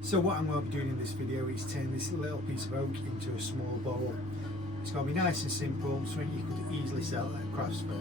So what I'm going to be doing in this video is turn this little piece of oak into a small bowl. It's going to be nice and simple, so you could easily sell it at a craft fair.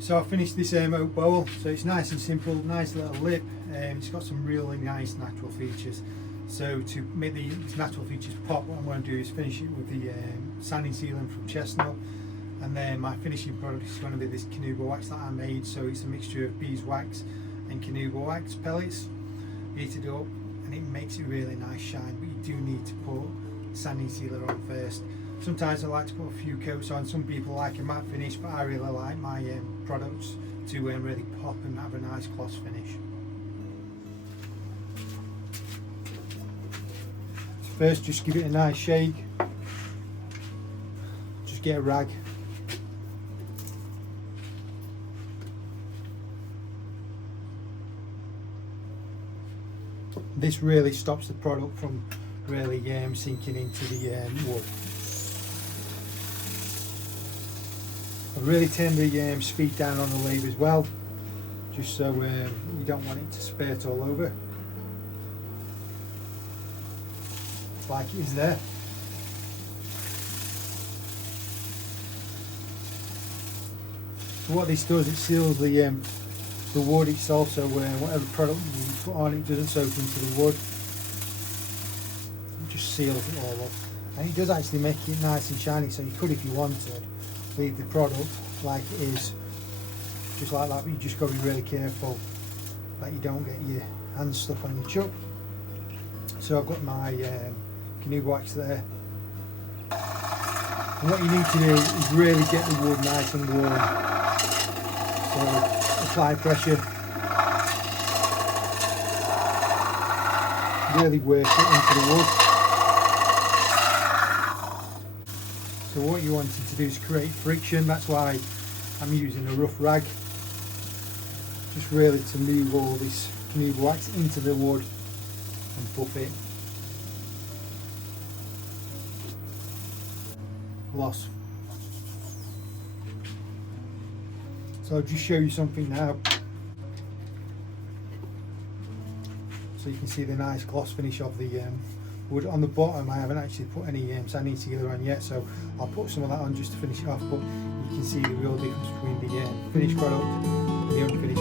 So I finished this oak bowl, so it's nice and simple, nice little lip, it's got some really nice natural features. So to make these natural features pop, what I'm going to do is finish it with the sanding sealant from Chestnut, and then my finishing product is going to be this Canuba wax that I made. So it's a mixture of beeswax and Canuba wax pellets, heated up, and it makes a really nice shine, but you do need to put sanding sealer on first. Sometimes I like to put a few coats on. Some people like a matte finish, but I really like my products to really pop and have a nice gloss finish. First, just give it a nice shake. Just get a rag. This really stops the product from really sinking into the wood. I've really turned the speed down on the lathe as well, just so you don't want it to spurt all over like it is there. So what this does, it seals the wood itself, so whatever product you put on it doesn't soak into the wood. It just seals it all up, and it does actually make it nice and shiny. So you could, if you wanted, leave the product like it is, just like that, but you just got to be really careful that you don't get your hands stuck on your chuck. So I've got my canoe wax there, and what you need to do is really get the wood nice and warm. So apply pressure, really work it into the wood. So what you wanted to do is create friction, that's why I'm using a rough rag, just really to move all this canoe wax into the wood and buff it. Gloss. So I'll just show you something now, so you can see the nice gloss finish of the wood. On the bottom I haven't actually put any sanding sealer on yet, so I'll put some of that on just to finish it off, but you can see the real difference between the finished product and the unfinished